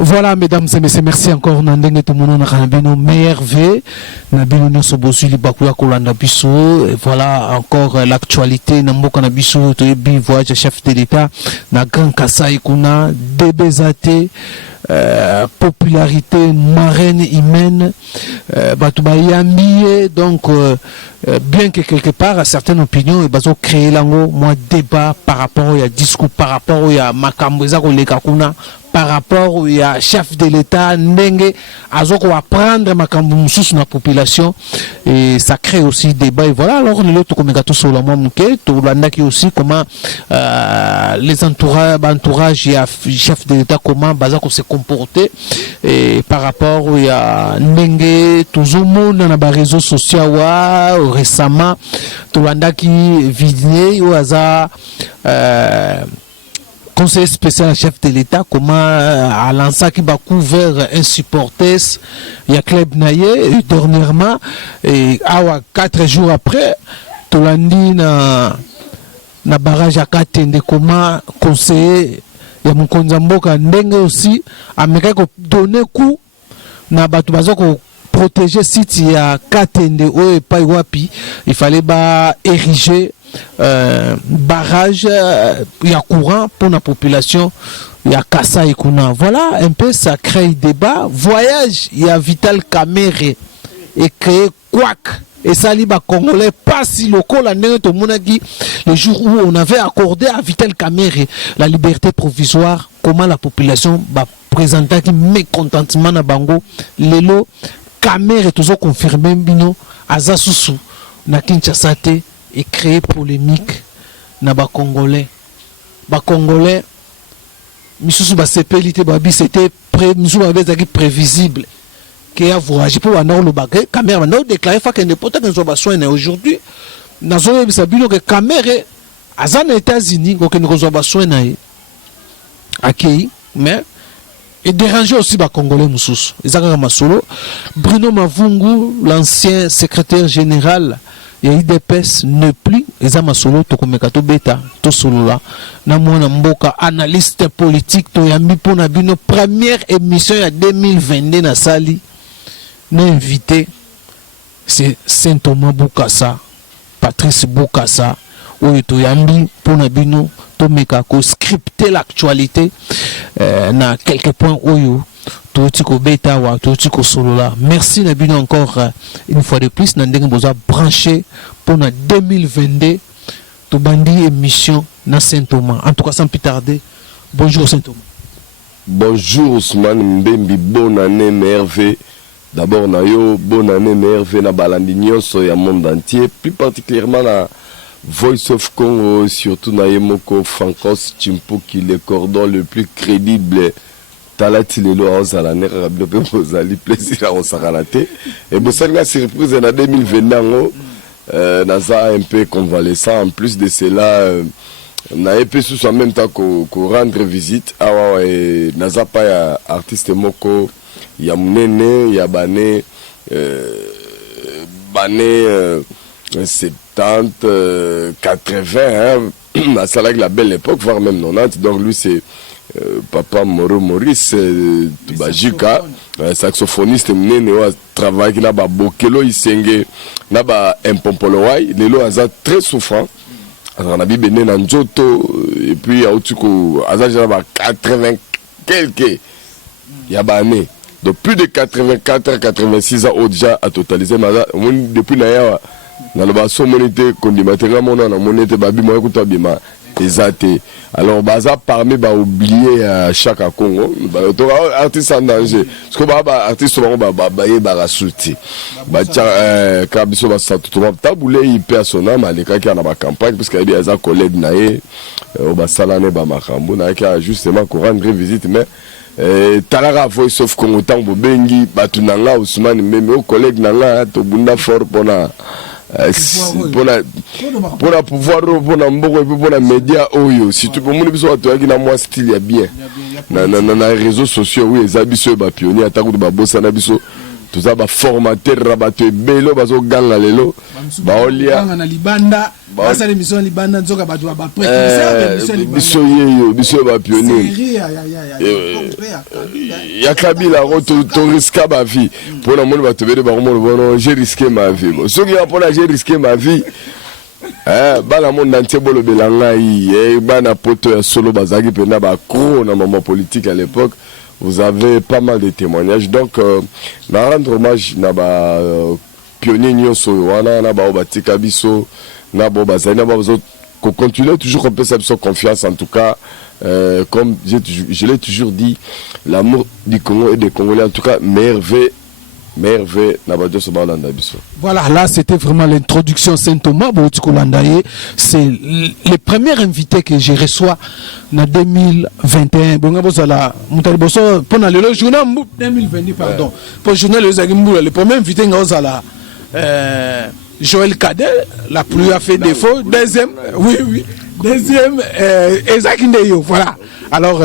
Voilà, mesdames et messieurs, merci encore. Nandenge tout le monde a un meilleur V. Nabino Nyoso Bosu Libakuya Kolanda Biso. Voilà encore l'actualité. Namboka Nabiso, Toyebi, voyage chef de l'État. Na Grand Kasai Kuna, DBZT. Popularité marraine humaine donc bien que quelque part à certaines opinions et bazo créer lango moi débat par rapport au discours par rapport au makambo za ko leka kuna par rapport au chef de l'État ndenge azoko apprendre makambo mususu na population et ça crée aussi débat et voilà alors le to komeka to solo momuke to landaki aussi comment les entourage et chef de l'État comment bazako se comporter et par rapport au ndenge toujours na ba réseaux sociaux récemment to landaki vidéo ou aza conseiller spécial chef de l'État comment à lancer qui va couvert un supporter il y a club naye et dernièrement et 4 jours après to landi na barrage à Katende comment conseiller ya mukonza mboka ndenge aussi ameka ko donner coup na batu bazoko protéger site ya Katende o epai wapi il fallait ba ériger barrage il y a courant pour la population il y a Kassa et Kuna voilà un peu ça crée débat voyage il y a Vital Kamerhe et créé Quack et ça liba congolais pas si local la néo to monaki le jour où on avait accordé à Vital Kamerhe la liberté provisoire comment la population va présenter qui mécontentement na bango lelo Kamerhe toujours confirmé bino azasusu na Kinshasa te et créer polémique na ba congolais misusu ba sepelité babi c'était misusu ba bezaki prévisible que a voyagé pour anar le bagay Kamerhe na déclarer fa que ne peut être ba soin aujourd'hui na zo bisa bino que Kamerhe azana États-Unis ko que ne ba soin na akei mais et déranger aussi ba congolais mususu ezaka masolo Bruno Mavungu l'ancien secrétaire général et IDPS ne plus ezama solo to komeka beta to solo là na mona mboka analyste politique to yambi pona bino première émission ya 2022 na sali na invité c'est Saint Thomas Bukasa Patrice Bukasa oyo to yambi pona bino to meka ko scripter l'actualité na quelques points oyo Totiko beta wa Totiko solo là. Merci Nabino encore une fois de plus. Nandeng boza branché pour na 2022. To bandi émission na Saint Thomas. En tout cas sans plus tarder. Bonjour Saint Thomas. Bonjour Ousmane Mbembi, bonne année Mervé. D'abord Nayo, bonne année Mervé na balandinyo so ya monde entier, plus particulièrement la Voice of Congo, surtout Nayemoko Francos Chimpo qui le cordon le plus crédible. Talati lelo azala nera rablope bozali plaisir à osaralate et bosanga surprise en 2020 naza un peu convalescent en plus de cela na epé sous en même temps ko rendre visite awa et naza pa ya artiste moko ya munene ya bane 70 80 à ça la belle époque voire même 90 donc lui c'est Papa Moro Maurice Tubajika saxophoniste mnene wa travail qui na ba bokelo isenge na ba impompolowai lelo aza très souffrant on a bibene na nzoto et puis autuko aza jana ba 80 quelques ya ba année donc plus de 84 86 ans déjà à totaliser maza depuis na ya na lo ba so monité kondimatera mona na monité babi mo ko tabima exacté. Alors baza parmi ba oublier à chaque Congo ba artiste en danger parce que ba artiste ba rasuti ba kabiso ba satuto tabule hyper sonam aleka ki na ba campagne parce que ya za collègue nae o ba salane ba makambo na ki justement ko rendre visite mais talara Voice of Congo tango bengi batu nanga Ousmane même o collègue nanga to bunda fort pona pour pouvoir pour na mboko et pour na média oyo surtout pour mon biso to na moi style ya bien na réseaux sociaux oui ezabiso ba pionnier ataku ba bossa na biso tout ça formateur rabato belo bazo ganga lelo baolia na libanda basa l'émission libanda nzoka bato ba biso ba pionnier ya Kabila to risque ma vie pour na moni bato bele ba bon j'ai risqué ma vie ce qui va pour j'ai risqué ma vie bana monde entier bolo belanga yi bana poto ya solo bazaki pena ba kro na moment politique à l'époque. Vous avez pas mal de témoignages. Donc, na rendre hommage na ba pionnier nyonso wana na ba batika biso na ba bazana ba zo qu'on continue toujours qu'on peut s'absorber confiance en tout cas comme je l'ai toujours dit l'amour du Congo et des Congolais en tout cas merveilleux voilà, là c'était vraiment l'introduction Saint-Thomas. C'est le premier invité que je reçois en 2021. Pour le journal 2020, pardon. Pour le journal, le premier invité, Joël Cadet, la pluie a fait défaut. Deuxième, oui. Deuxième, Isaac Ndeyo, voilà. Alors,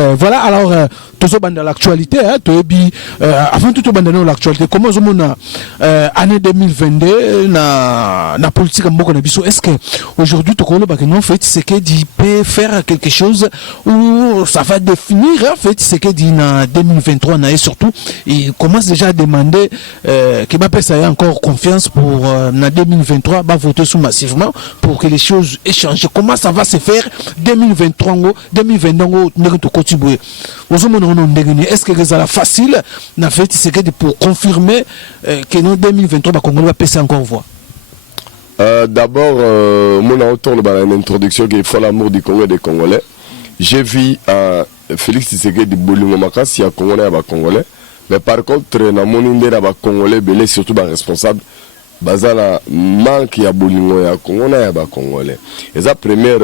tout dans l'actualité, avant tout dans l'actualité, comment année 2022, na politique en est-ce que aujourd'hui, non, fait, c'est que dit peut faire quelque chose ou ça va définir, en fait, c'est que dit en 2023, et surtout, il commence déjà à demander, qu'il m'appelle ça encore confiance pour, en 2023, voter sous massivement pour que les choses échangent. Comment ça va se faire 2023, 2022, est-ce que c'est facile na fait c'est que pour confirmer que en 2023 Congo va passer encore voix? D'abord mon auteur une introduction qu'il faut l'amour du Congo et des Congolais. J'ai vu Félix Tshisekedi bolingo makasi ya Congolais ya Congolais, mais par contre na moninde na Congolais belé surtout ba responsable bazala manque ya bolingo ya Congo na ya Congolais. Et ça premier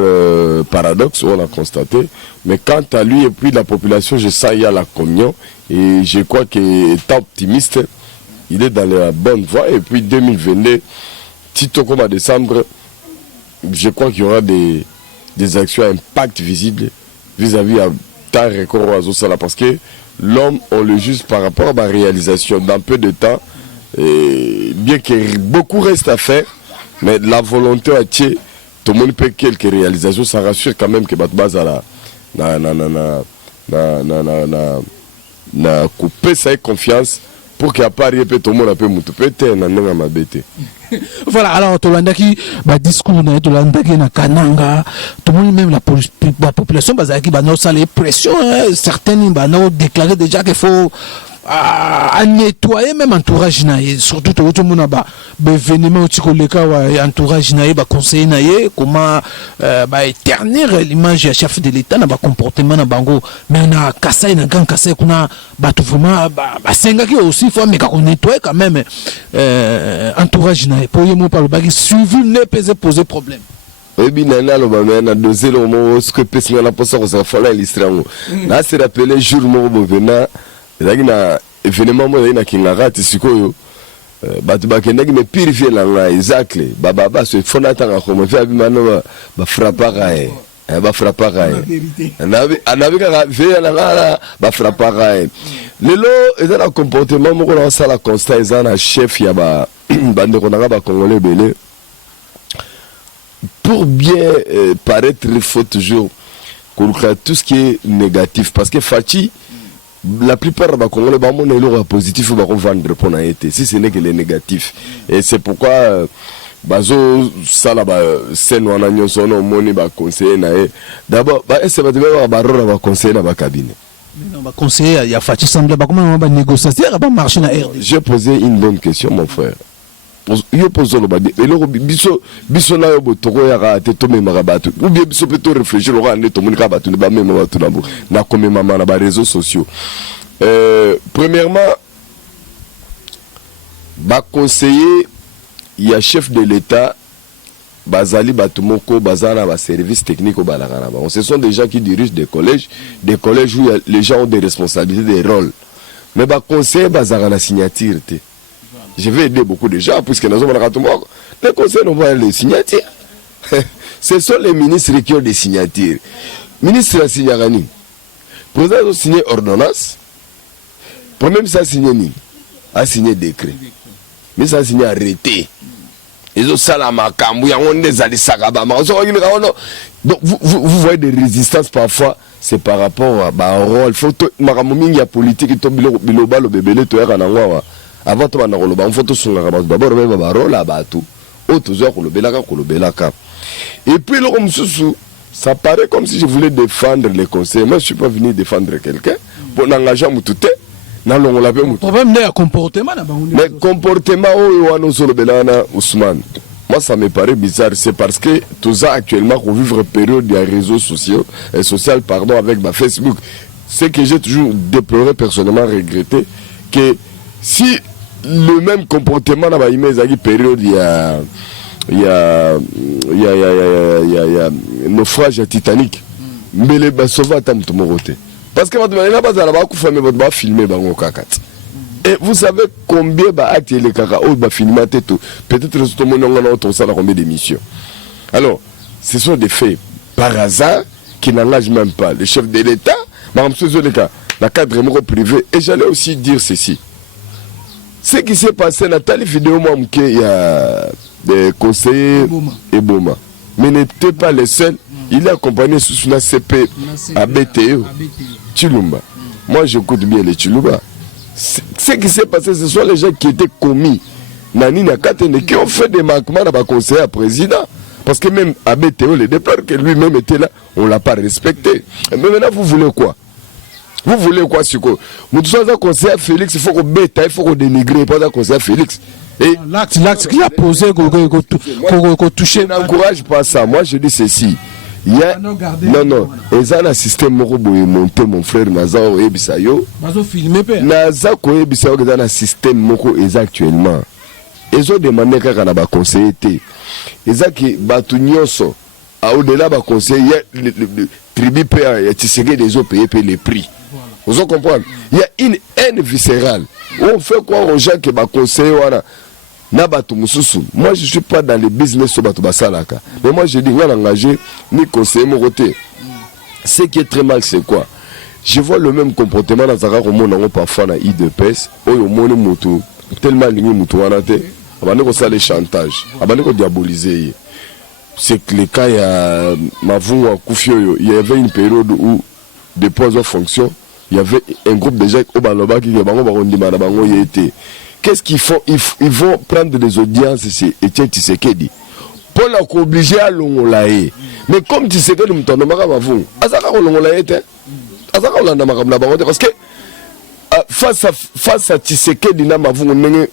paradoxe on a constaté, mais quant à lui et puis la population, je sens il y a la communion et je crois qu'il est optimiste, il est dans la bonne voie et puis 2022 Tito comme à décembre, je crois qu'il y aura des actions à impact visible vis-à-vis à temps record à Zosala parce que l'homme on le juge par rapport à la réalisation dans peu de temps. Et bien que beaucoup reste à faire, mais la volonté à tirer, tout le monde peut quelques réalisations, ça rassure quand même que base à la couper sa confiance pour qu'il n'y ait pas rien, tout le monde peut peut-être ma bête. Voilà, alors tout le monde qui discours tout le monde qui na kananga, tout le monde même la population qui va nous saler pression, certains vont déclarer déjà qu'il faut à nettoyer même entourage naïe surtout tout le monde a événement entourage naïe conseiller naïe comment éternir l'image du chef de l'État na comportement na bango mais na kasai na grand kasai kuna tout vraiment senga qui aussi faut mais qu'on nettoie quand même entourage naïe pour yemo par le bagi suivi ne peut poser problème. Et bien là na doser le mot ce que peut se la poser ça faut la illustrer là c'est rappelé jour mo bovena na événement moi na kingara tisikoyo batu bakendaki me purifier la nga exactly baba se fonata nga ko me fait abimano ba frappara ba frappara anabi ka ve la nga ba frappara lelo ezana comportement mo ko sala constat ezana chef ya ba bande ko nga ba congolais belé pour bien paraître il faut toujours coloquer tout ce qui est négatif parce que Fati la plupart des Congolais sont positifs ou vendre pour n'aïté si ce n'est que les négatifs et c'est pourquoi bazo sala ba seno na nyonso no moni ba conseiller nae d'abord ba ese ba tebe ba rora ba conseiller na ba cabinet non ba conseiller il y a Fati semble ba comment ba négocier ba marcher na RD. J'ai posé une bonne question mon frère. Yo pozo lo ba de eloko biso na yo botoko ya ka te to mema ba tu ou bien biso peut réfléchir lo ka ne to moni ka ba tu ba mema ba tu na comme maman na ba réseaux sociaux. Premièrement ba conseiller il y a chef de l'État bazali batumoko bazana ba service technique au balagana. Ce sont des gens qui dirigent des collèges où les gens ont des responsabilités, des rôles. Mais ba conseiller bazana la signature te. Je vais aider beaucoup de gens, puisque nous avons les conseils n'ont pas les signatures. Ce sont les ministres qui ont des signatures. Ministre Signarani, président a signé ordonnance, pour même ça signé ni. a signé décret mais ça a signé arrêté ils ont ça la makambu ya on des ali sakaba donc vous voyez des résistances parfois c'est par rapport à ba rôle photo makambu mingi ya politique to biloba lo bebele to ya na ngwa avant to na koloba photo sunga ba d'abord ba rôle abatu auto zo kolobelaka et puis le mususu ça paraît comme si je voulais défendre les conseils moi je suis pas venu défendre quelqu'un pour n'engager mututé problème de comportement mais comportement Ousmane moi ça me paraît bizarre c'est parce que tout ça actuellement qu'on vivre période des réseaux sociaux pardon avec ma Facebook c'est que j'ai toujours déploré personnellement regretté que si le même comportement dans la période il y a naufrage Titanic mais les sauver à Tamtomoroté parce que votre filmer et vous savez combien d'actes les caca filmer peut-être tout le monde a combien d'émissions alors ce sont des faits par hasard qui n'engagent même pas le chef de l'État la cadre privé et j'allais aussi dire ceci ce qui s'est passé dans telle vidéo moi il y a des conseillers Eboma mais n'était pas le seul il est accompagné sous une CP à BTO Chilumba. Moi j'écoute bien les Chilumba. Ce qui s'est passé, ce sont les gens qui étaient commis Nanina Katene qui ont fait des manquements à conseiller à président. Parce que même à BTO, le départ que lui-même était là, on ne l'a pas respecté. Mais maintenant, vous voulez quoi? Vous voulez quoi, Siko? Vous devez conseiller à Félix, il faut qu'on bêta, il faut qu'on dénigre, pas à conseiller à Félix. Et l'acte qu'il a posé, qu'on touche. Je n'encourage pas ça. Moi, je dis ceci. Il y a non ils ont un système monté mon frère Nazao et Bisayo Nazao et Bisayo dans un système moko actuellement ils ont demandé qu'à na ba conseiller ils ont qui batunyoso au-delà ba conseiller le tribu PA et Tshisekedi des autres payer les prix vous comprenez il y a une haine viscérale on fait quoi aux gens qui ba conseiller wana Nabatu mususu. Moi je suis pas dans le business sur batu basalaka. Mais moi je dis on engagé ni conseiller mon côté. Ce qui est très mal c'est quoi? Je vois le même comportement dans Zara Romo parfois dans IDPS. Oyo moni moto tellement lingi moto wana te. Abane ko ça les chantage. Abane ko diaboliser. C'est que le cas il y a Mavunga Kufio, il y avait une période où des postes en fonction, il y avait un groupe de gens au Baloba qui bango barondima na bango yete. Qu'est-ce qu'ils font? Ils vont prendre des audiences chez Etienne Tshisekedi pour l'obliger à l'ongolaye. Mais comme Tshisekedi m'tendo makamavung, azaka l'ongolaye te, azaka l'anda makamna bangote parce que face à Tshisekedi na mavung nenge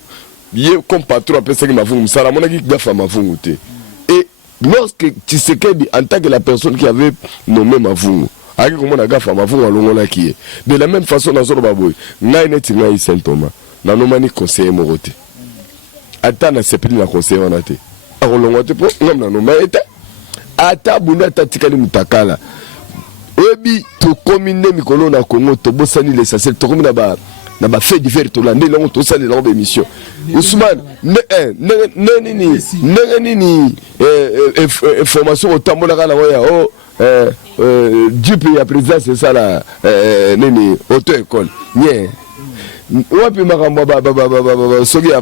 yé comme patron après ça que mavung msala mona ki gafa mavung te. Et lorsque Tshisekedi en tant que la personne qui avait nommé mavung aki komona gafa mavung alongola ki de la même façon dans zoro baboy ngai neti ngai Saint-Thomas nanomani conseiller morote ata na sepeli na conseiller wana te akolongwa te po ngam nanoma ete ata bunda tatikali mutakala oyebi tokomi nde mikolo na Congo tobosani l'essentiel tokomi na ba fait divers tolande longo tosali longo émission Ousmane nini information otambolaka na oya Dieu ya président c'est ça la nini auto école nie wapi makambo soki ya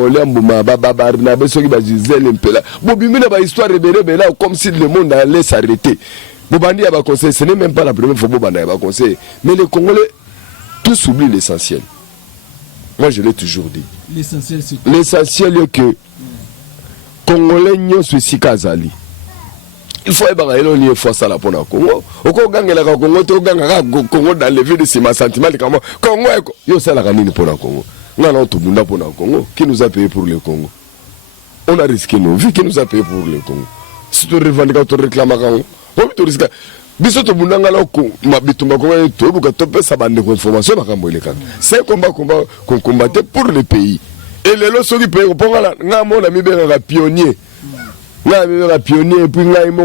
Olembuma na besoki ba Gisèle Mpela bobimina ba histoire rebela comme si le monde allait s'arrêter bobandi ya ba conseil ce n'est même pas la première fois bobanda ya ba conseil mais les Congolais tous oublient l'essentiel. Moi je l'ai toujours dit l'essentiel est que Congolais nyo sika zali il faut être une fois ça là pour le Congo. Au Congo, Congo dans les villes de ces sentiments, Congo, yo ça la ganine pour le Congo. On a tout le monde pour le Congo. Qui nous a payé pour le Congo? On a risqué nos vies. Qui nous a payé pour le Congo? Si tu revendiques, tu réclames, on peut risquer. Biso to bunanga la ko mabituma ko to buka to pesa bande ko information makambo ile kaka. C'est un combat qu'on combattait pour le pays. Et les lois sont qui payent pour la ngamo na mibera pionnier. Là pionnier puis là il m'a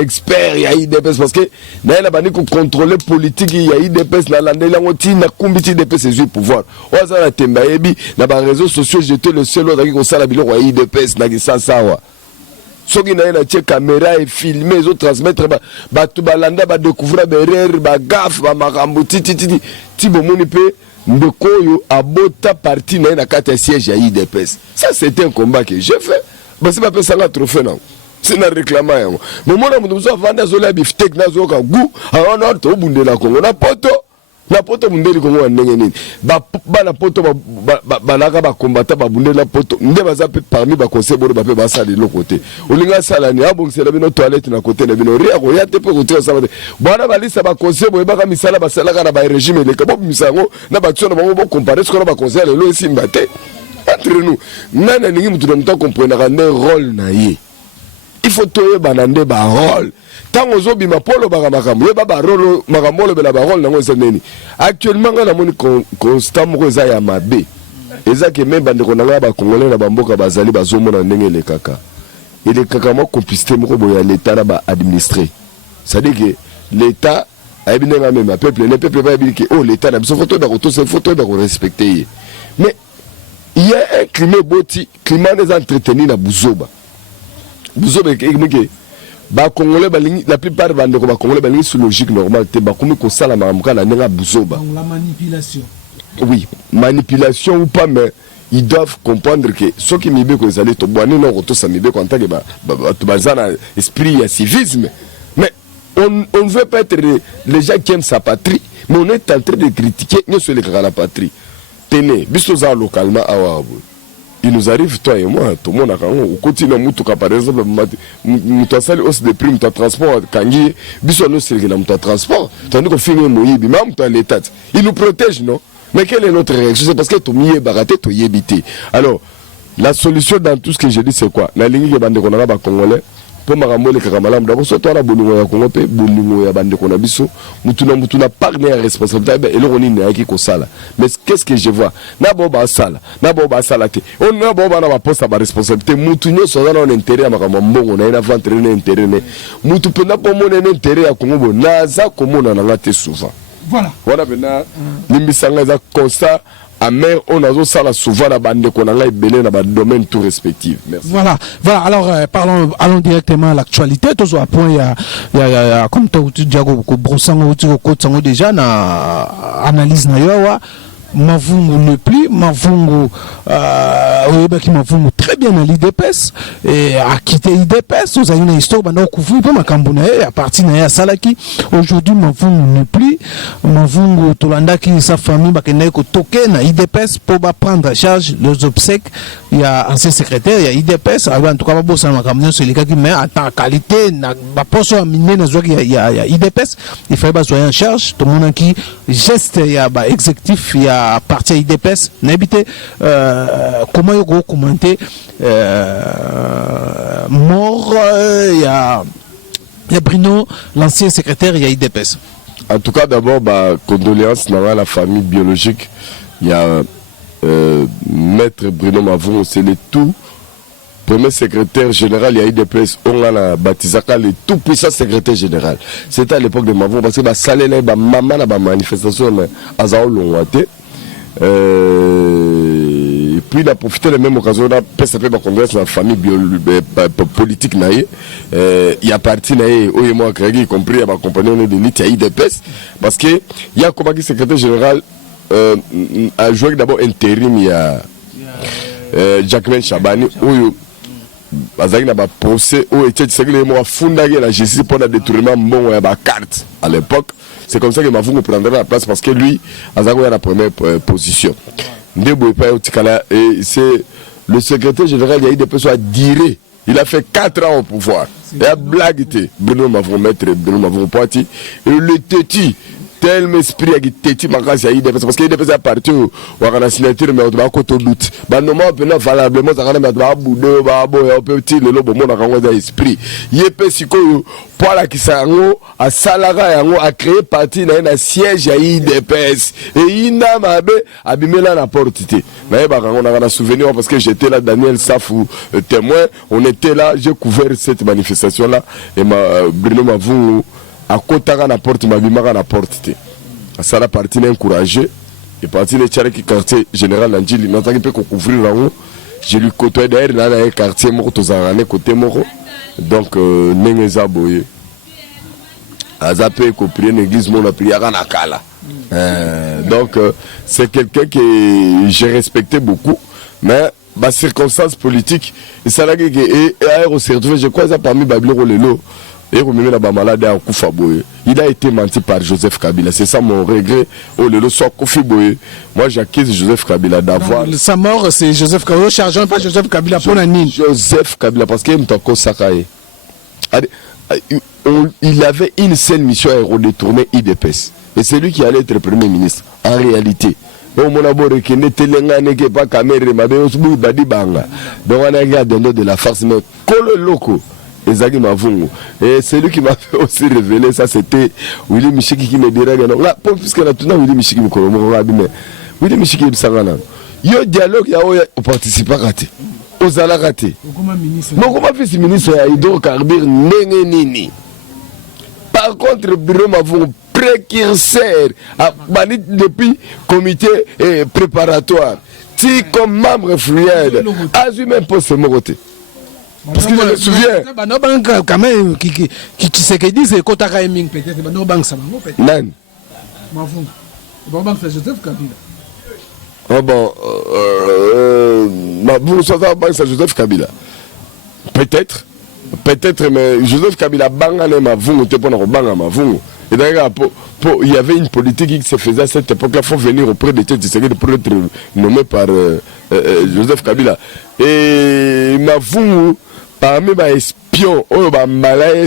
expert il y a IDPS parce que là la bani ko contrôler politique il y a IDPS na lande la ngoti na kumbiti IDPS c'est pouvoir oza la temba yebi na ba réseaux sociaux j'étais le seul qui ko sala biloko ya IDPS na kisa sawa soki na ina tie caméra et filmer zo transmettre ba tu balanda ba découvrir ba erreur ba gaffe ba makambo ti bomoni pe ndeko oyo abota parti na kati ya siège ya IDPS. Ça c'était un combat que j'ai fait. Basi ba pesa nga trophée non. C'est na réclama yango. Mais moi na mutu vanda zola biftek na zoka gu, ana to bundela Kongo na poto mundeli Kongo wa ndenge nini. Ba na poto ba naka ba combattant ba bundela poto. Nde baza pe parmi ba conseil boro ba pe ba sala de l'autre côté. Olinga sala ni abongisela bino toilette na côté na bino ria ko ya te pe côté ça. Bwana balisa ba conseil bo ba ka misala ba sala kana ba régime le kabo misango na ba tsona ba comparer ce qu'on ba conseil le lo simbate. Entre nous, nana ningi mutu na comprendre rendre rôle na ye. Il faut toyer banande ba rôle. Tant aux obi ma polo ba makambo, ye ba rôle makambo be la rôle na ngose neni. Actuellement na moni constant mo za ya mabe. Eza ke même bande ko na ba congolais na bamboka bazali bazomona ndenge le kaka. Et le kaka mo complicité mo ko boya l'état na ba administrer. Ça dit que l'état a bien même peuple, le peuple va dire que oh l'état na biso photo ba ko to se photo ba ko respecter. Mais il y a un climat boti, climat des entretenus na Buzoba. Buzoba ke ba congolais balingi la plupart bande ko ba congolais balingi sous logique normale te ba komi ko sala mamuka na nga Buzoba. La manipulation. Oui, manipulation ou pas mais ils doivent comprendre que ceux qui mibe ko ezali to boani no ko to samibe ko antake ba bazana esprit ya civisme. Mais on ne veut pas être les gens qui aiment sa patrie, mais on est en train de critiquer nous sur la patrie. Tenez, bisoza localement à il nous arrive, toi et moi, tout le monde a on continue à moutou par exemple, moutou sali hausse de prix, moutou transport, kangi, biso no c'est que moutou transport, tandis qu'on finit moyibi, même moutou l'état, il nous protège, non? Mais quelle est notre réaction? C'est parce que tout mié baraté, tout yébité. Alors, la solution dans tout ce que j'ai dit, c'est quoi? La ligne de bande qu'on a ba congolais. Pour maramole kamalam d'abord surtout la bolingo ya Congo pe bolingo ya bande kona biso mutuna partenaire responsabilité et le roni na ki ko sala mais qu'est-ce que je vois na boba sala te on na boba na ba poste ba responsabilité mutunyo so na intérêt ya makambo mbongo na ina ventre na intérêt ne mutu pena po mona na intérêt ya Congo bo naza komona na ngate souvent voilà bena limbisanga za constat Amer, on a ça souvent la bande qu'on a belé dans le domaine tout respectif. Merci. Voilà. Alors allons directement à l'actualité. Tout à point il y a comme tu dis au brossango tu au déjà na analyse na yo Mavungu le pli, Mavungu qui Mavungu très bien à l'IDPS et a quitté l'IDPS. Vous avez une histoire pendant couvrir pour ma Cambounae à partir de Salaki. Aujourd'hui Mavungu le pli, Mavungu Tolanda qui sa famille bakene ko token à IDPS pour prendre en charge les obsèques. Il y a ancien secrétaire, il y a IDPS. En tout cas, ma bosse ma Cambounae c'est les gars qui met en qualité na ba poste à miner na il y a IDPS. Il fallait pas soigner en charge. Tout le monde qui geste il y a ba exécutif il y a à partir d'IDPS, n'habitez comment il faut commenter mort, il y a Bruno, l'ancien secrétaire, il y a IDPS. En tout cas, d'abord, condoléances à la famille biologique. Il y a Maître Bruno Mavungu, c'est le tout premier secrétaire général, il y a IDPS, on a baptisé le tout puissant secrétaire général. C'était à l'époque de Mavungu, parce que ça allait maman à la manifestation à Zaolongwate. Et puis il a profité de la même occasion de faire un congrès de la famille politique. Il y a parti, y compris à ma compagnie de l'élite, il y a IDPS, parce qu'il y a comme secrétaire général a joué d'abord intérim, il y a Jacqueline Chabani, où il y a un procès, où il y a fondé la justice pour le détournement de la carte à l'époque. C'est comme ça que Mavungu prendra la place parce que lui, Azago est à la première position. Et c'est le secrétaire général, il y a eu des personnes à dire. Il a fait 4 ans au pouvoir. Il a blagué. Bruno Mavungu, maître Bruno Mavungu Poiti. Et le téti, tel esprit a téti, parce qu'il y a des partis où on a signature, mais on a un doute. Normalement, valablement, ça a un petit esprit. Il y a un pour la Kisango, à Salaga, a créé parti dans un siège à IDPS. Et il n'a pas abîmé la porte. Mais on a un souvenir parce que j'étais là, Daniel Safou, témoin. On était là, j'ai couvert cette manifestation-là. Et Bruno Mavungu, à côté de la porte, ma vie m'a la porte. Ça a parti encouragé. Et parti de Tchareki, quartier général Nanjili, n'a pas pu couvrir là haut. Je lui côtoie d'ailleurs dans le quartier Moro, côté Moro. Donc, Nengeza Boye. Azapé, qu'on prie une église, mon a prié à Nakala. Donc c'est quelqu'un que j'ai respecté beaucoup, mais ma circonstance politique et ça et je crois ça parmi Babylon Lelo et il a été menti par Joseph Kabila. C'est ça mon regret. Moi j'accuse Joseph Kabila d'avoir. Sa mort, c'est Joseph Kabila. Chargeant pas Joseph Kabila pour la Nine. Joseph Kabila, parce qu'il il avait une seule mission à redétourner IDPS. Et c'est lui qui allait être Premier ministre. En réalité. Donc on a de la farce, mais loco. Et c'est lui qui m'a fait aussi révéler ça, c'était Willy Michiki qui me dirait non là puisque là tout Willy Michiki me connaît mais Willy Michiki me sangana yo dialogue ya au participer raté aux ala raté non comment fait ce ministre ya hydrocarbures nini par contre bureau m'avons précurseur depuis comité préparatoire si comme membre fluide a eu même poste moroté. Parce que je me souviens. Quand même, qui se dit, c'est Kotaka Eming, peut-être. Non, banque, ça va, peut-être. Non. Banque, c'est Joseph Kabila. Ah bon, vous savez, banque, c'est Joseph Kabila. Peut-être, mais Joseph Kabila, banque, et d'ailleurs, il y avait une politique qui se faisait à cette époque-là. Il faut venir auprès de Tshisekedi pour être nommé par Joseph Kabila. Et Mavungu, parmi les espions,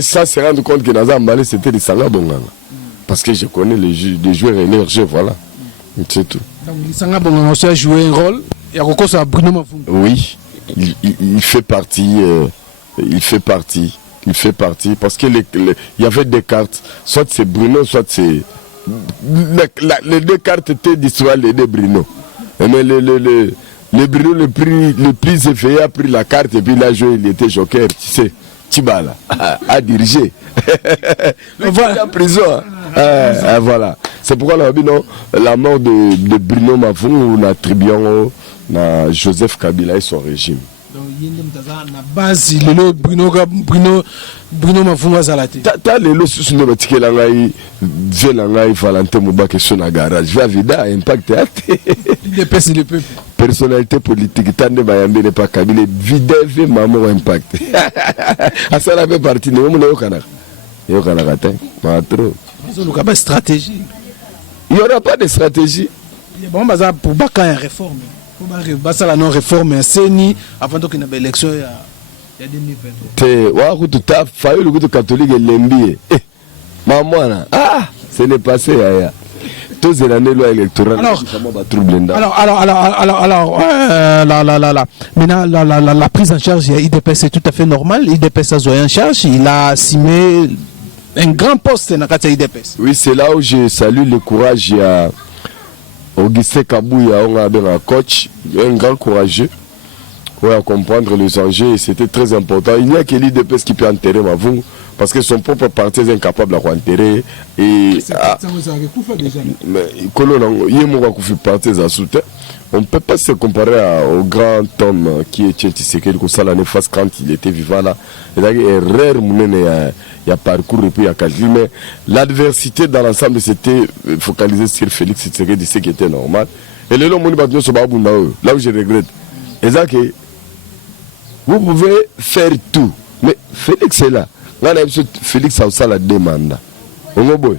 ça se rendre compte que dans un malais, c'était des Sanga Bonganga. Parce que je connais les joueurs et leurs jeux, voilà. C'est tout. Donc, les Sanga Bonganga aussi a joué un rôle. Il y a recours à Bruno Mavungu. Oui, il fait partie. Il fait partie parce que il y avait des cartes, soit c'est Bruno, soit c'est. Les deux cartes étaient d'histoire, les deux Bruno. Mais le Bruno le plus effrayé a pris la carte et puis il a joué, il était joker, tu sais, Tibala, a dirigé. Il est en prison. Voilà. C'est pourquoi la mort de Bruno Mavungu, on attribuant à Joseph Kabila et son régime. Donc, il y a une base, Bruno Mavungu Zalate. T'as les lots sous le ticket langai, Zelangai, Valentin Moubake sur la garage. Vida impact. IDPS le peuple. Personnalité politique, Tande Bayambe n'est pas Kabila, Videve Maman impact. À ça la même partie, nous sommes au Canada. Il y aura pas de stratégie. Il n'y aura pas de stratégie. Bon, pour Baka, il y a une réforme. Basa la non-réforme, c'est ni avant qu'il y ait une élection, il y a 2020. Tu as failli le groupe catholique et l'embillé. Maman, ce n'est pas ça. Tous les années loi électorale. Maintenant, la prise en charge de l'IDPS c'est tout à fait normal. L'IDPS a joué en charge, il a assumé un grand poste dans l'IDPS. Oui, c'est là où je salue le courage. Augustin Kabouya, on a un coach, un grand courageux, à comprendre les enjeux, et c'était très important. Il n'y a que l'IDPS qui peut enterrer Mavungu, parce que son propre parti est incapable de enterrer. Et on ne peut pas se comparer au grand homme qui est Tshisekedi Kosala face quand il était vivant là. Il y a parcours et puis il y a calcul, mais l'adversité dans l'ensemble c'était focalisé sur Félix Tshisekedi, ce qui était normal. Et le long là où je regrette, c'est que vous pouvez faire tout, mais Félix est là. Félix a aussi la demande. Pour vous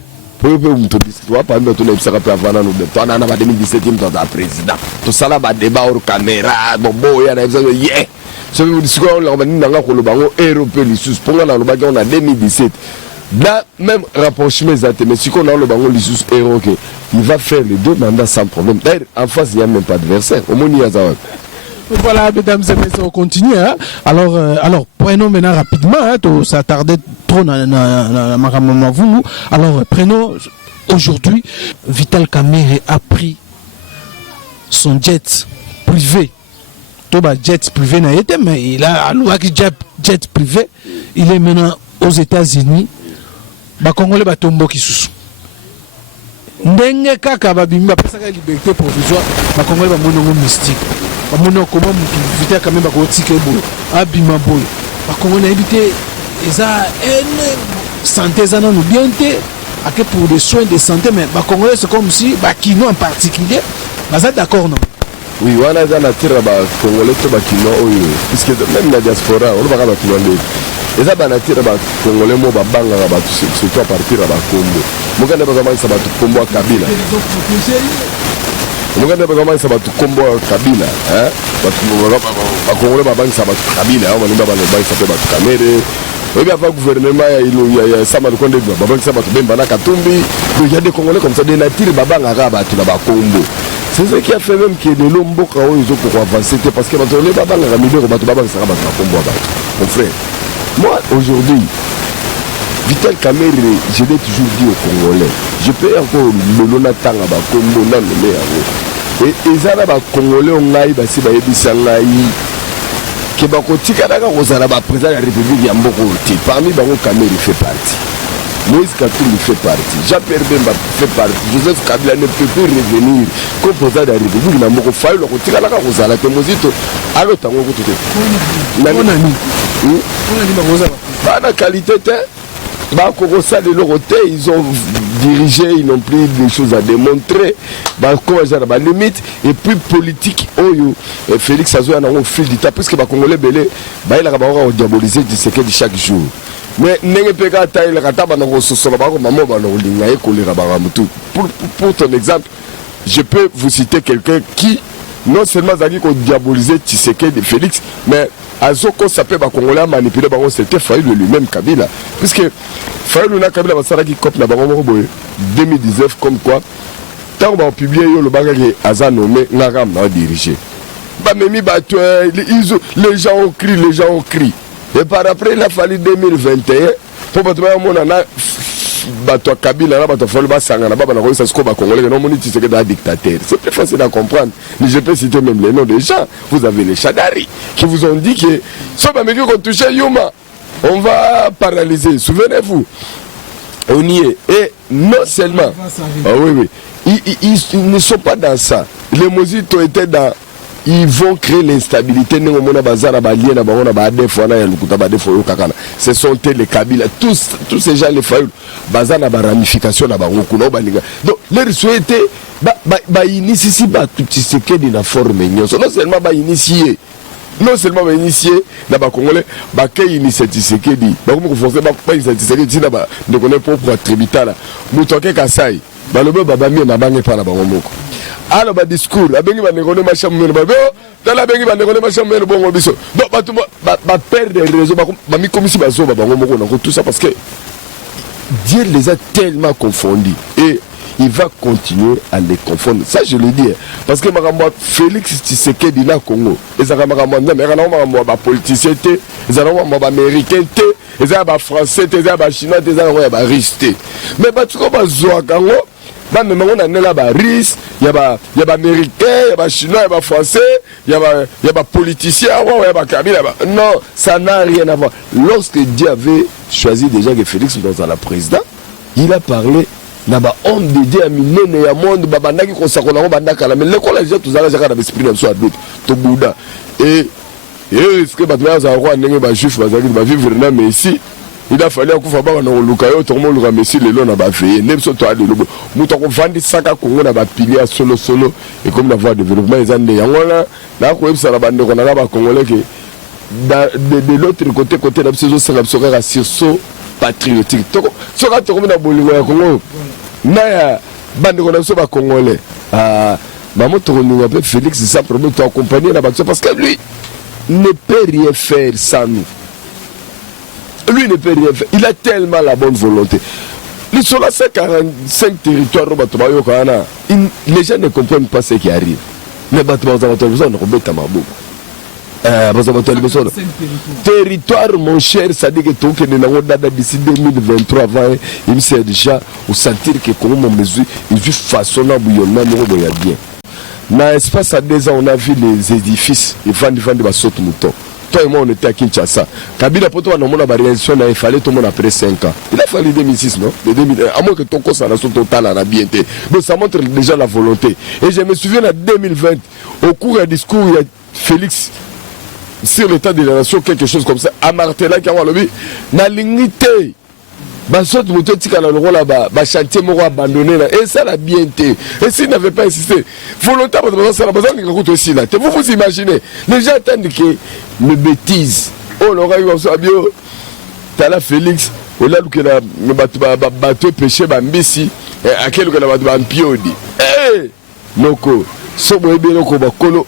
pas me tourner ça peut avoir nous de toi dans 2017 il est président tout ça là ba débat hors caméra bon ya na yeah ce que vous dites on l'a dit dans ko le bango européen lissus pour on a le bango en 2017 là même rapprochement exact mais si qu'on a le bango lissus héros que il va faire les deux mandats sans problème d'ailleurs en face il y a même pas d'adversaire au moins il y a ça. Voilà, mesdames et messieurs, on continue. Hein. Alors, prenons maintenant rapidement, hein, ça tardait trop dans Mavungu. Alors, prenons aujourd'hui, Vital Kamerhe a pris son jet privé. Toba jet privé n'a été, mais il a un jet privé. Il est maintenant aux États-Unis. Congolais batombo kisusu. Ndenge kaka babimba pasaka liberté provisoire, Congolais ba monongo mystique. Comment Vital Kamerhe bakotika boy abima boy bakongo na ebité eza ene santé za nanu bien te pour les soins de santé, mais les Congolais, c'est comme si, Kino en particulier, vous êtes d'accord, non? Oui, on a dans la terre, Congolais, Kino, puisque même la diaspora, on va pas Kino. Et ça, la terre, Congolais, moi, surtout à partir de Congo. Moi, quand on va Congo à Kabila. Muganda bagama sa batu kombo Kabila Congolais babanga sa batu Kabila on va ba sa batu Kamere et bien gouvernement ya sama konde babanga sa batu Bemba na Katumbi il y a des Congolais comme ça des natures babanga ga batu na ba kombo c'est ce qui a fait même que de l'omboka ils ont pour avancer parce que batu les babanga ga milero batu babanga sa batu na kombo batu mon frère moi aujourd'hui Vital Kamerhe, je l'ai toujours dit aux Congolais, je peux encore le lonatang à Bakombo, non, mais et ça, les Congolais ont aïe, c'est ba ebisangaï, que Bakotika Daga Rosana, président de la République Yambokoti, parmi Bango Kamerhe fait partie. Moïse Katumbi fait partie, Jean-Pierre Bemba fait partie, Joseph Kabila ne peut plus revenir comme président de la République Yamboko Faye, le Kotika Daga Rosana, que Mosito, alors Tango Kotote. Pas la qualité, ils ont dirigé, ils n'ont plus des choses à démontrer. Limite, et puis politique, Félix Azoya n'a pas fil du temps, parce que les Congolais, ils ont diabolisé chaque jour. Mais pour ton exemple, je peux vous citer quelqu'un qui, non seulement a diabolisé Tshisekedi Félix, mais Azoko s'appelle Congolais manipulé, c'était Fayulu lui-même Kabila. Puisque Fayulu na Kabila basara qui copie na bango 2019 comme quoi tant on a publié le bagage Aza nommé Naram n'a dirigé. Les gens ont crié, et par après il a fallu 2021 pour battre mon ana bato Kabila na bato Fayulu basanga na baba na ko ça ba Congolais non moni Tshisekedi da dictateur. C'est plus facile à comprendre. Mais je peux citer même les noms des gens. Vous avez les Chadari qui vous ont dit que si on a touché Yuma, on va paralyser. Souvenez-vous, on y est. Et non seulement, ils ne sont pas dans ça. Les Mositos étaient dans. Ils vont créer l'instabilité. Ce sont les Kabila. Tous ces gens, les Fayulu, bazana ba ramification na bango kuna balinga. Donc leur souhaité initier tout ce qui est de la forme non seulement initier na ba Congolais ba kay initiative ce qui dit ba ko forcer ba initiative ce na ba de connaît propre attributala mutoke kasai ba lobe ba mi na bange pa na bango moko. Alors ba discours abengi ba nekone macham meno ba dans la bengi ba nekone macham meno bongo biso. Donc ba perdre des raisons ba mi comme si ba zo ba bango moko na tout ça parce que Dieu les a tellement confondus et il va continuer à les confondre. Ça, je le dis. Parce que Félix Tshisekedi na Congo, ils ont politicien, ils ont américain, ils ont français, ils ont chinois, ils ont russe. Mais tu vois, il y a russe, il y a américain, il y a chinois, il y a français, il y a politicien, il y a Kabila. Non, ça n'a rien à voir. Lorsque Dieu avait choisi déjà que Félix soit la président, il a parlé naba homme de Dieu minene ya monde babandaki ko sakona bandaka la mais l'école déjà tous ala jaka na esprit na so adut to Bouddha et ce que batwa za roi ndenge ba juif bazaki ba vivre na mais ici il a fallu akufa ba na luka yo to mo luka messi lelo na ba veiller nem so to ade lobo muto ko vandi saka ko ngona ba pilier solo et comme la voie de développement ezande yangola na ko ebisa la bande ko na ba congolais que de l'autre côté la saison ça sera sursaut patriotique. Donc, ce que tu as Bolivie Congo, na bande connaissance ba congolais. Maman Toronino appelle Félix ça pour nous accompagner la bataille parce que lui ne peut rien faire sans nous. Lui ne peut rien faire. Il a tellement la bonne volonté. Les sur la 45 territoires les gens ne comprennent pas ce qui arrive. Les bâtiments besoin de remettre à Mabou. Territoire mon cher, ça dit que tout que nous d'ici 2023 il sait déjà au sentir que comment mon mesure il vit façonnable bouillonnant nous bien. Dans l'espace à 2 ans on a vu les édifices ils vendent de saute mouton. Toi et moi on était à Kinshasa. Kabila pour toi on a la réaction il fallait tout le monde après 5 ans. Il a fallu 2006 non? De 2000 à moins que ton cause ça n'a son total à la bien. Donc ça montre déjà la volonté. Et je me souviens en 2020 au cours d'un discours il y a Félix sur l'état de la nation, quelque chose comme ça, à Martela qui a lobby, na lignité, Basote moto tika na loko là ba chantier moko abandonné là et ça la bien été. Et s'il n'avait pas insisté, volontairement ça la besoin de route aussi là. Vous vous imaginez, les gens attendent que le bêtise. Oh l'oreille comme ça bio. Tala Félix, au là que la bateau pêché bambisi à quel que la bateau bampiodi. Eh noko so boyebi loko bakolo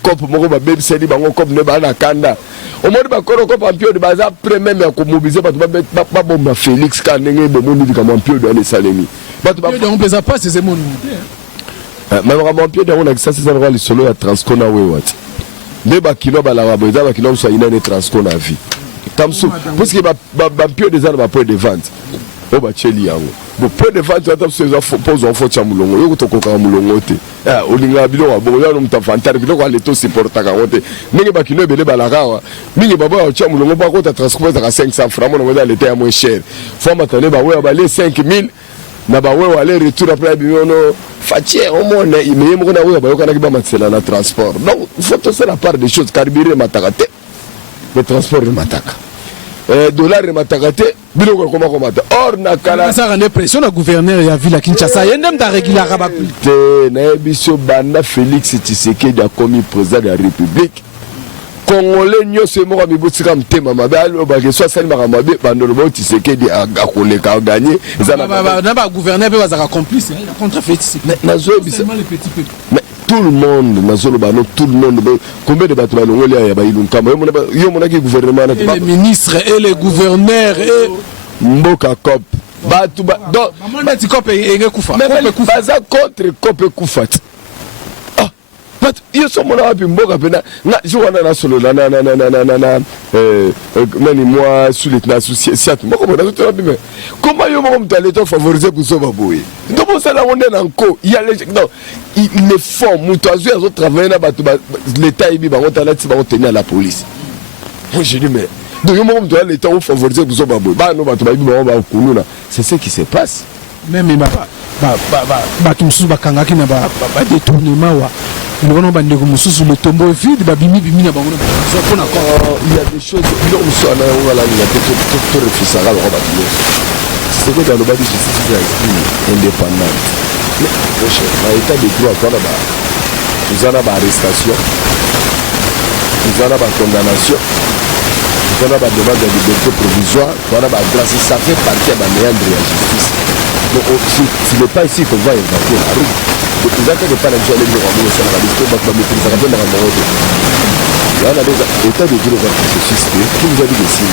cop moko ba baby seli bango cop ne ba na kanda. Au moins bakolo cop ampiodi baza prêt même à mobiliser ba bomba Félix quand ndenge bomoni di comme ampiodi dans les salemi. Bato ba on pesa pas ces émotions. Mais vraiment ampiodi on a ça c'est ça le solo ya Transcona wewat. Ne ba kilo ba la ba ba kilo so ina ne Transcona vie. Tamsou parce que bampio des armes point de vente o ba cheli yango bo point de vente ata se za pose en faute chamulongo yo to koka mulongo te o linga bilo wa bo yo no mtafantari bilo kwa leto supporta ka wote ninge ba kino bele balakawa ninge babo ya chamulongo ba ko ta transport ka 500 francs mo na l'été à moins cher faut matane ba we ba les 5000 na ba we aller retour après binono fatie au moins mais mo na we ba yo kana ki ba matsela na transport donc il faut tout ça la part des choses carburant matakate le transport de mataka dollar de matakate biloko comment mata or na kala ça rend pression na gouverneur ya ville Kinshasa yendem da régulier rabapu te na biso banda Félix Tshisekedi a commis président de la République Congolais nyose mo mi botika mtema mabe alo ba ke so sali makambe bandolo bo Tshisekedi a koleka a gagner na ba gouverneur pe bazaka complice contre Félix na zo bisa mais tout le monde nazolo bano tout le monde combien de bateaux balongoli ya ba ilunkama yo mona ki gouvernement na les ministres et les gouverneurs et mboka cop batu ba donc maman ti cop enge kufa mais baza contre cop kufa ah but yo so mona wapi mboka pena na jwana na solo na nani moi sous les associations moko mona to bime comment yo mo mtaleto favoriser pour so baboye donc ça la on est encore il y a les non il le font mutuazu azo travailler na bato l'état ibi bango talati bango tenir à la police je dis mais donc yo mo mtaleto l'état on favoriser pour so baboye ba no bato ba ibi bango ba kununa c'est ce qui se passe même ba tumsu bakanga ki na ba détournement wa nous avons bandé comme sous le tombeau vide babimi bimi na bango na il y a des choses non so na wala ni to refusera le roba c'est que dans le bas de justice indépendante mais dans l'état de droit nous avons arrestation nous avons condamnation nous avons demande de liberté provisoire nous avons grâce ça fait partie de la méandre de la justice donc si n'est pas ici qu'on va inventer la rue donc nous avons pas la joie de nous ça la liste ba maîtrise ça rappelle la mode là là l'état de droit processus qui vous a dit ici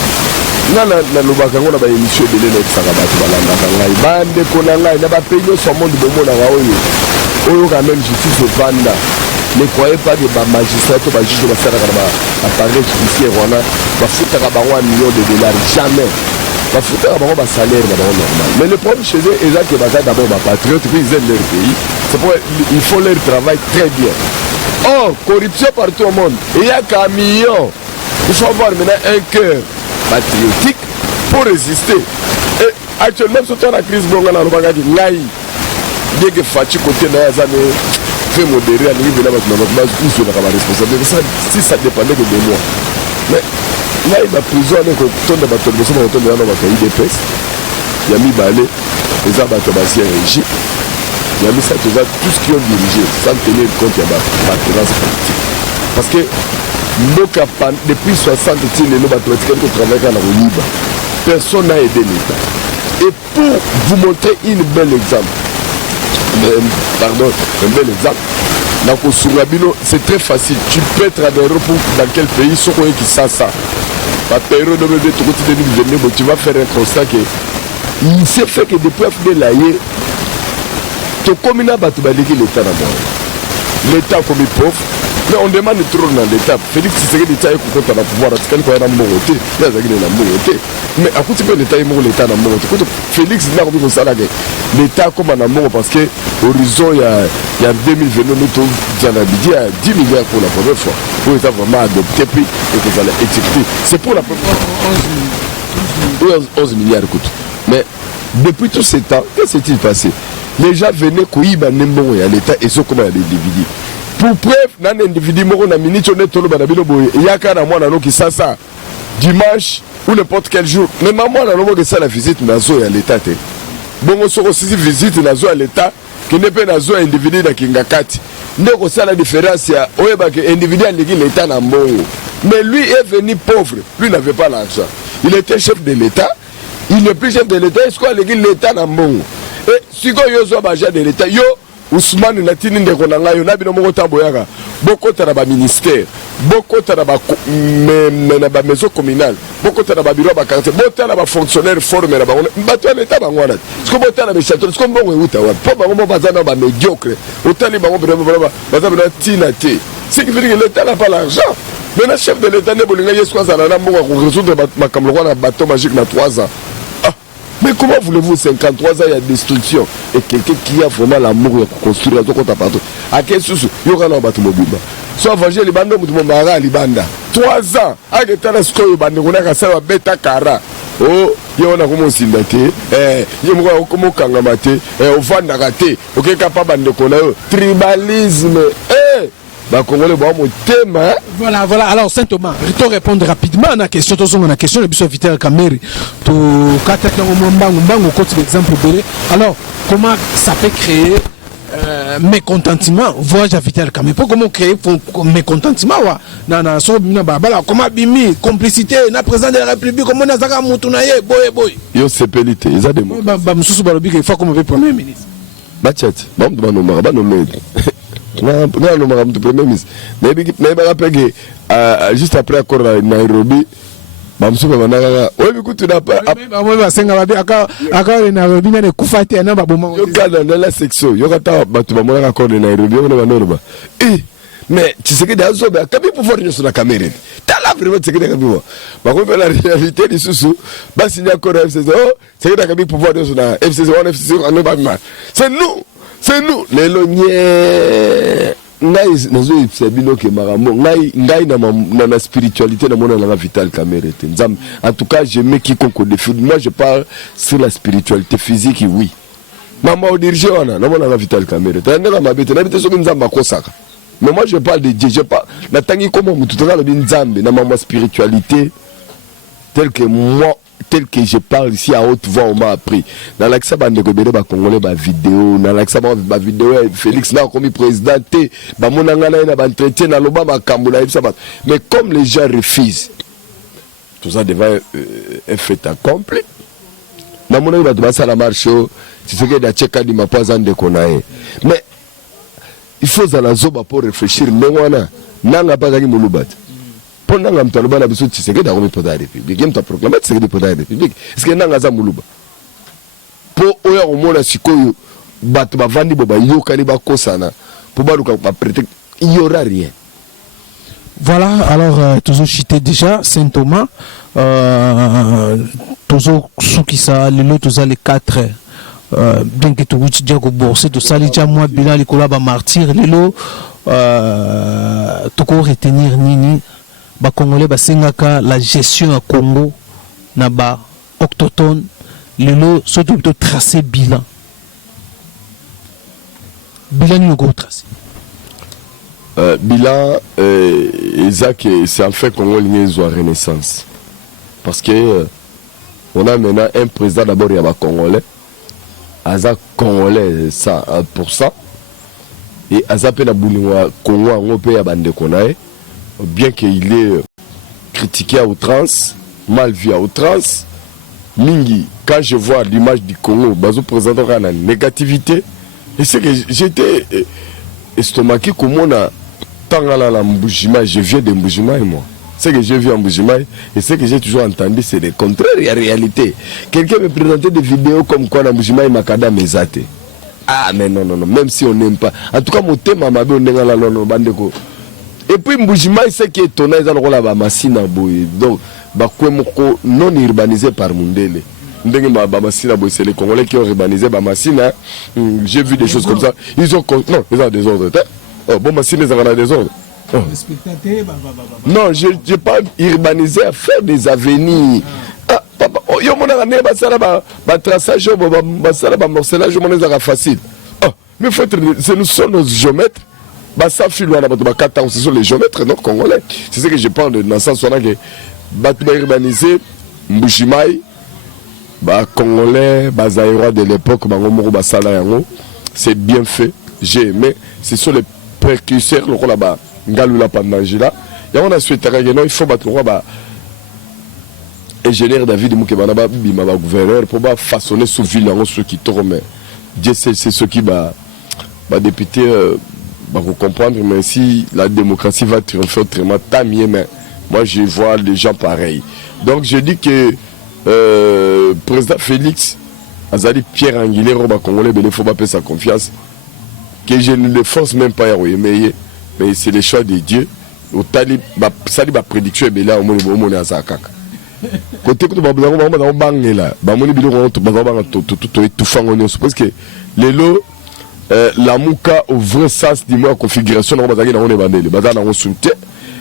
nana na lobaka ngona ba émission de l'élève saka ba balanda ngai bande kona ngai na ba peyo so monde bomona ga oyo quand même justice vanda ne croyez pas que ba magistrat to ba juge ba sara ba appareil judiciaire wana ba futa ka ba 1 million de dollars jamais ba futa ka ba salaire ba normal mais le problème chez eux est là que ba d'abord ba patriote puis ils aiment leur pays c'est pour il faut leur travail très bien oh corruption partout au monde il y a camion il faut avoir maintenant un cœur patriotique pour résister et actuellement surtout la crise bonga na lobaka di ngai dès Fachi côté na yazane très modéré à niveau de la base où sur la responsabilité ça si ça dépendait de moi mais là il va prison avec ton de bateau de son bateau de la bataille de pes il a mis balai les abattoirs basiens régi il a mis ça tout ce qui ont dirigé sans tenir compte de la patronage politique parce que depuis 60 les bateaux qui travaillent dans le Liban personne n'a aidé l'État et pour vous montrer un bel exemple c'est très facile tu peux travailler dans quel pays sur quoi qui ça la période de tu vas faire un constat que il s'est fait que depuis FDLAE tu communes l'État l'État comme pauvre mais on demande trop dans l'État. Félix Tshisekedi est contre le pouvoir. C'est quand il y a un monté. Il y a un monté. Mais à côté de l'État, il y a un monté. Félix n'a pas dit ça. L'État comme un monté parce que l'horizon, il y a 2022, nous avons dit 10 milliards pour la première fois. Pour l'État vraiment adopté puis et que ça l'a exécuté. C'est pour la première fois. 11 milliards écoute. Mais depuis tout ce temps, qu'est-ce qui s'est passé? Les gens venaient couiller à l'État et ce comment il y a des dividendes. Pour preuve, nan individu moko na minute on est tolo banabilo boye. Yaka na mwana no ki sasa. Dimanche, ou n'importe quel jour. Mais maman, on a que ça la visite, nazo à l'État. Bon, on se aussi visite nazo à l'État, qui n'est pas nazo à individu dans Kingakati. Donc, ça la différence, c'est individu à l'État dans Mbongo. Mais lui est venu pauvre, lui n'avait pas l'argent. Il était chef de l'État, il n'est plus chef de l'État, il est l'État dans Mbongo. Et si vous avez un de l'État, yo, Ousmane Natini Ndekonanga, yo, nabi no moko taboyaka, beaucoup de ministère, beaucoup de maison communale, beaucoup de bureau de quartier, beaucoup de fonctionnaires formés, bateau l'État bangwana. Ce que beaucoup de châteaux, ce que bon outa wa, pas bango bazana ba médiocre, autant les bango vraiment bazana tinate. C'est qui veut dire que l'État n'a pas l'argent. Mais le chef de l'État n'est pas le gars soit à la mort pour résoudre ma caméra bateau magique dans 3 ans. Mais comment voulez-vous 53 ans il y a destruction et quelqu'un qui a vraiment l'amour pour construire tout compte à partout. À quel souci il y aura un bateau mobile. Soit venger les bandes de Mara Libanda. 3 ans à que tu as ce que bande on a ça bêta cara. Oh, il y a un comment s'indater il y a un comment kangamate au vendre raté. OK capable de connaître tribalisme Voilà. Alors, Saint Thomas, je te répondre rapidement à la question. La question de Bissot Vital Kameri. Alors, comment ça peut créer mécontentement? Voyage à Vital Kameri. Comment créer mécontentement? Comment bimi complicité? Na président de la République, comment on a zaka moutunaye? Boy. Yo, c'est pelité. Ils ont des mots. Il faut qu'on me Premier ministre. Bachet. Bon, Premier ministre. Juste après l'accord à Nairobi, tu n'as pas. La section, mais tu sais que dans Zoba, quand pouvoir sur la caméra, t'as là vraiment tu sais que la réalité du sous, bah signer accord FCC, oh, c'est que t'as pouvoir sur la FCC, c'est nous les lognés. Ngai nazo ibsabino ke maramo ngai na spiritualité na mona na Vital Kamere. En tout cas, j'aime quiconque défie. Moi je parle sur la spiritualité physique, oui. Maman au dirige wana na mona na Vital Kamere. Tandela mabete na bité soki nzamba kosaka. Mais moi je parle de Dieu, je parle na tangi comment mututaka le nzambe na ma spiritualité telle que moi tel que je parle ici à haute voix, on m'a appris. Dans l'accès à la Congolais, ma vidéo, dans l'accès à ma vidéo, Félix n'a commis président, mon entretien, mais comme les gens refusent, tout ça devient un fait accompli. Dans mon avis, la marche, c'est ce que Dacheka dit, ma pas en déconner. Mais il faut à la zoba pour réfléchir, n'a pas gagné mon loubat. Pendant que tu as le besoin de se faire des pour la République, tu as proclamé pour la République. Est-ce que tu as un moulouba? Pour au moins si tu as vendu au Kaliba Kosana, pour prêter, il n'y aura rien. Voilà, alors toujours cité déjà Saint Thomas, toujours Soukissa, les 4. Bien que tu aies déjà bourse, tout ça, déjà moi, Bilal, les martyr, les lots, tu peux retenir Nini. Ba Congolais basengaka la gestion à Congo na ba autochtone lelo surtout plutôt tracer bilan ni go tracer bilan Isaac c'est en fait Congo lié à renaissance parce que on a maintenant un président d'abord il y a ba Congolais aza Congolais 100% et aza pe na bulinwa Congo ngo pe ya bande konae bien qu'il est critiqué à outrance, mal vu à outrance, Mingi, quand je vois l'image du Congo, Bazo présente la négativité, et c'est que j'étais estomaqué comme on a tant à la Mboujima, je viens de Mboujima et moi. Ce que j'ai vu en Mboujima et ce que j'ai toujours entendu, c'est le contraire et la réalité. Quelqu'un me présentait des vidéos comme quoi Mboujima et Makada Mezate. Ah, mais non, même si on n'aime pas. En tout cas, mon thème m'a dit on est là, bandeko. Et puis Mboujima, c'est qui est étonnant, ils ont la machine à bouillir. Donc, non urbanisé par Mundele. C'est les Congolais qui ont urbanisé Bamassina. J'ai vu des choses comme ça. Ils ont des ordres. Oh, bon, Massina, ils ont des ordres. Oh. Non, je n'ai pas urbanisé à faire des avenirs. Ah, papa, yo mon année, traçage, morcelage, mon facile. Oh, mais nous sommes nos géomètres. Ça file ce sont les géomètres non congolais. C'est ce que je parle dans le sens où on a urbanisé Mbushimai, Congolais, Zaïrois de l'époque, Bangomoro Basala Yango, c'est bien fait, j'ai aimé. Ce sont les précurseurs, le rôle là-bas, Ngalula Pandangila. Et on a souhaité il faut battre le roi, ingénieur David Moukebanaba, Bimaba gouverneur, pour façonner sous ville, ceux qui tournent. Dieu sait, c'est ceux qui député, comprendre, mais si la démocratie va triompher autrement, tant mieux, mais moi je vois les gens pareils. Donc je dis que président Félix Azali Pierre Angilé Roba Congolais il ne faut pas payer sa confiance que je ne le force même pas mais c'est le choix de Dieu au tali sali ba prédiction et là au monde azaka côté que ba bangela ba moni biloko to ba tout fango parce que les lots la mouka au vrai sens du mois configuration na ba zaki na on bandele ba na on sunte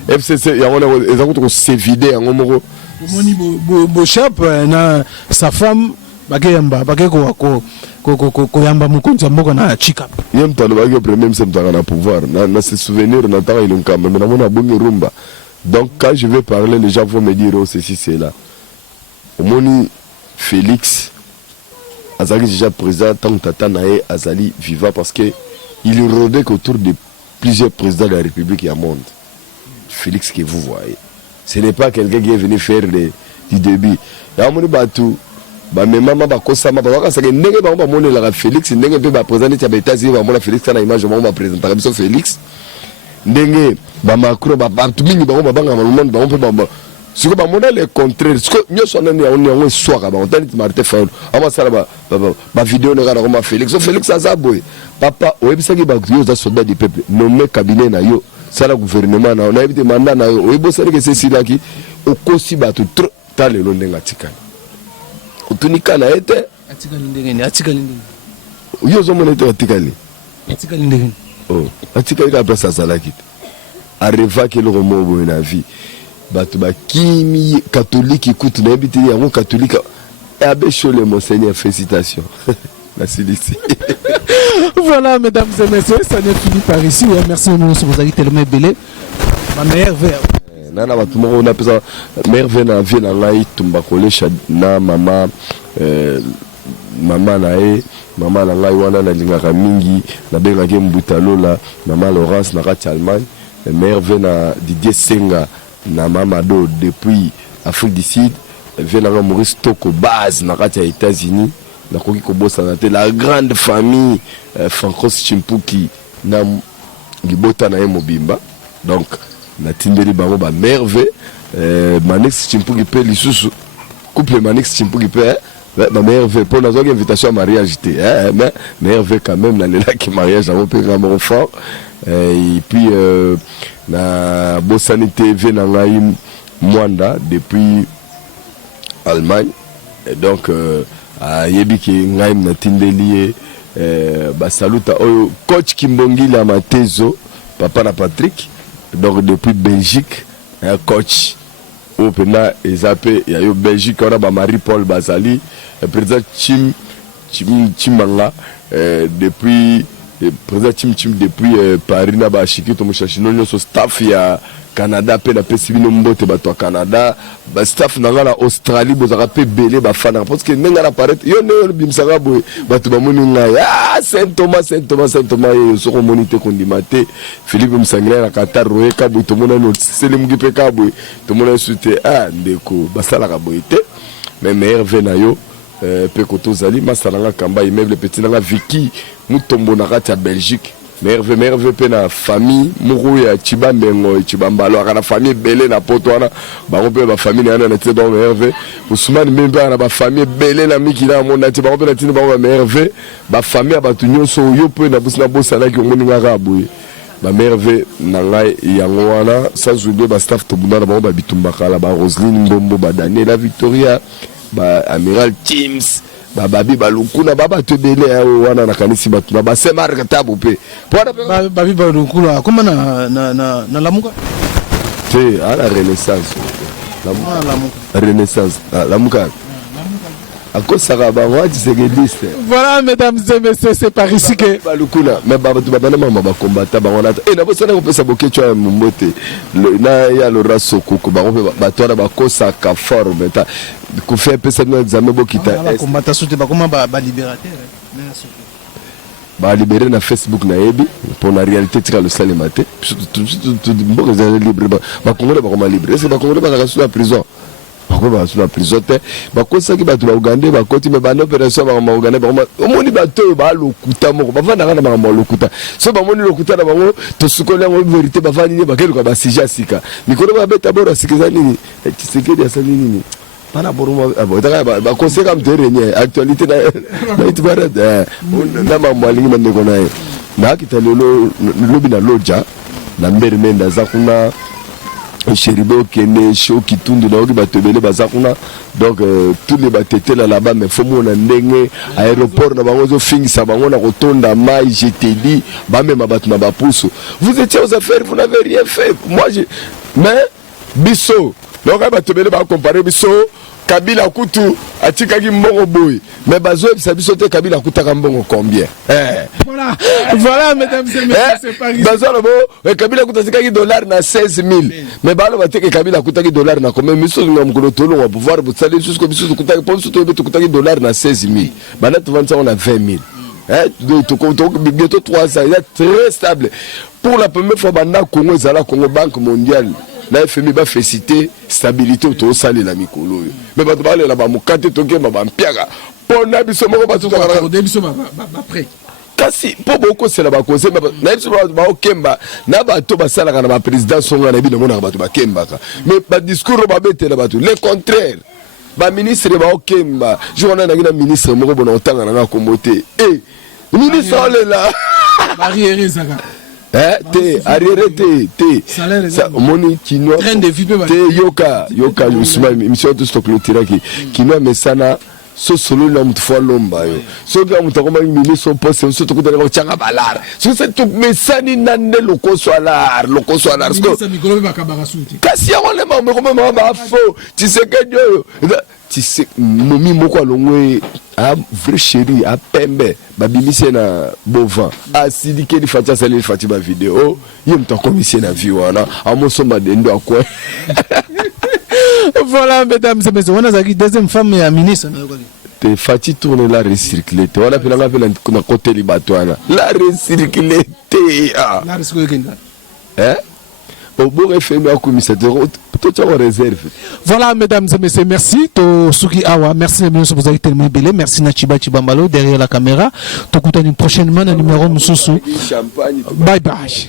FCC ya on ezako s'évider en omoro moni bo chap na sa femme bakayamba bakeko ko yamba mukonza mboko na chika yem talo bakyo premier me mtaka na pouvoir na se souvenir na temps il nkam mais na mona bongi rumba donc quand je vais parler les gens vont me dire oh ceci c'est là moni Félix Azali déjà président tant tata nae Azali vivant parce que il rôdait autour de plusieurs présidents de la République et à monde. Félix que vous voyez ce n'est pas quelqu'un qui est venu faire du début. Ya moni batu ba memama ba kosama ba waka sake ndenge ba mona la Félix ndenge pe ba président ya États-Unis ba mona Félix na image ba présenter biso Félix ndenge ba Macron ba batu mingi ba banga monde ba pe ba ce que ba mona le contraire ce que mieux sonné on est soir ba on tani Martin Fayulu ama sala ba vidéo ne kana comme Félix Félix azaboy papa oyebisaki ba yo za soldat du peuple nommé cabinet na yo ça le gouvernement na on a évité mandat na o bosali que c'est sila ki okosi ba tout trop ta le londenga tikana otunika na ete atikali ndenge yo zo mona ete atikali ndenge oh atikali ka place salaki arriva que le romo bo na vie batu ba kimi catholique écoute na évité yango catholique abbé Cholé monseigneur félicitations. Merci ici. Voilà, mesdames et messieurs, ça n'est fini par ici. Merci à nous, vous avez tellement belé. Ma mère vert. Nana batuma on appelle ça mère vert na vie na ngai tumba kolesha na mama mama nae mama na ngai wana na lingaka mingi na benga ke mbutalola mama Laurence na kati Allemagne mère vert na Didier Senga na mama do depuis Afrique du Sud vient na Maurice Toko base na kati États-Unis na koki ko bossa na te la grande famille Francos Chimpuki na libota na mobimba donc na tindeli bango ba merve Manix Chimpuki pe lisusu couple Manix Chimpuki pe ba merve pour na zoki invitation à mariage té mais merve quand même na lela ki mariage à pe grand fort et puis na bossani TV na ngai Mwanda depuis Allemagne et donc yebi ki ngai na tindeli ba saluta oyo coach Kimbongi la Matezo papa na Patrick donc depuis Belgique un coach au pena ezapé ya yo Belgique on a ba Marie Paul Bazali président Chimanga depuis président Chim depuis Paris na ba shikito mushashino nyoso staff ya Canada pe na pesibino mbote bato Canada ba staff na ngala Australie bozaka pe belé ba fana parce que nenga na paraître yo ne bimsaka boy bato ba moni ngai Saint Thomas yo soko monite kondimate Philippe Msangila na Qatar roye ka boy to mona no selem gipe ka boy to mona sute ndeko basala ka boy te mais meilleur venayo pe koto zali masala nga kamba immeuble petit na Vicky mutombo na kati ya Belgique merve pe na famille moko ya Chibambengo Chibambalo kana famille belé na poto wana bango pe ba famille na na te donc merve Ousmane Mbemba na ba famille belé na mikina mona te bango pe na tini bango merve ba famille abatu nyonso yo pe na busina bosala ki ngoni ngaka boye ba merve na ngai yango wana sans oublier ba staff to bunda na bango ba bitumba kala ba Roseline Mbombo ba Daniela Victoria ba Amiral Teams babi balukuna baba tebele wana nakanisi batu na basema rekatabu pe babi balukula koma na lamuka te ala renaissance lamuka renaissance lamuka akosaka bango tisekeliste. Voilà, mesdames et messieurs, c'est par ici que balukuna mais bato babana mama bakombata bango na na bosana kopesa bokecho ya mumbote na ya Laurent Sokoko bango bato na bakosaka forme ta ko faire pesa na examen bokita bakombata soute bakoma ba libérateur ba libéré na Facebook na yebi pour la réalité tika le salima te tout mboka za libre ba Congolais bakoma libre est-ce ba Congolais ba sous la prison bakoma sous la prison te bakosaki bato ba Uganda bakoti me ba opération ba Uganda ba omoni bato ba lokuta moko bavanda kana ba lokuta so ba moni lokuta na bango to sukola ngo vérité ba vani ba kelo ba sija sika mikoro ba beta bora sikiza nini tisekedi ya sani nini pana boruma abotaka ba conseil am terrain actualité na itibara na mambo alingi mandeko naye na kitalelo lobi na loja na mbere menda zakuna Chéribo kene show kitundu na oki batobele bazakuna donc tous les batetela là-bas mais faut mon ndenge aéroport na bango zo fingisa bango na kotonda mai je te dis ba même battu na bapusu vous étiez aux affaires vous n'avez rien fait moi mais biso donc batobele ba comparer biso Kabila kutu atikaki mbongo boy mais bazo ebisa biso te Kabila kutaka mbongo combien voilà mesdames et messieurs c'est pas bazo bo Kabila kutaka dollar na 16000 mais balo bateke Kabila kutaki dollar na combien miso ngam ko tolo wa pouvoir butsaler jusqu'au biso kutaki ponso to beto kutaki dollar na 16000 bana tu vendre ça on a 20000 donc bientôt 300 il est très stable pour la première fois bana Congo ezala Congo Banque mondiale la FMI va féliciter stabilité autour de la mikolo mais bato ba la ba mukate toke ba mpiaka pona biso moko bato ka ba prêt kasi po boko c'est la ba conseil na biso ba okemba na bato ba sala kana ba président songa na bino mona bato ba kemba mais ba discours ba bete la bato le contraire ba ministre ba okemba journée na ministre moko bona otanga na kombote ministre là barrière zaka te arrière te moni kinoa train de vie te yoka usuma mission de stock le tiraki kinoa mesana so solo na mtu fwa lomba yo so ga mtu koma mimi so poste so to kutana ko changa balar so c'est tout mesani nande loko soalar sko kasi ya wale ma ko ma fo tu sais que Dieu tu sais momi moko alongwe a vrai chéri a pembe babimisi na bovan a sidike di fatia sali fatia ba vidéo yem to commissaire na vie wana amosomba dendo akwa. Voilà mesdames et messieurs on a zaki deuxième femme ya ministre te fati tourner la recirculer te wala pela ngapela na côté libatwana la recirculer te la recirculer au bon FM à commissaire tout en réserve. Voilà mesdames et messieurs merci to Suki Awa merci les ministres vous avez tellement belé merci na Chiba Chibambalo derrière la caméra to kutani prochainement na numéro mususu bye bye.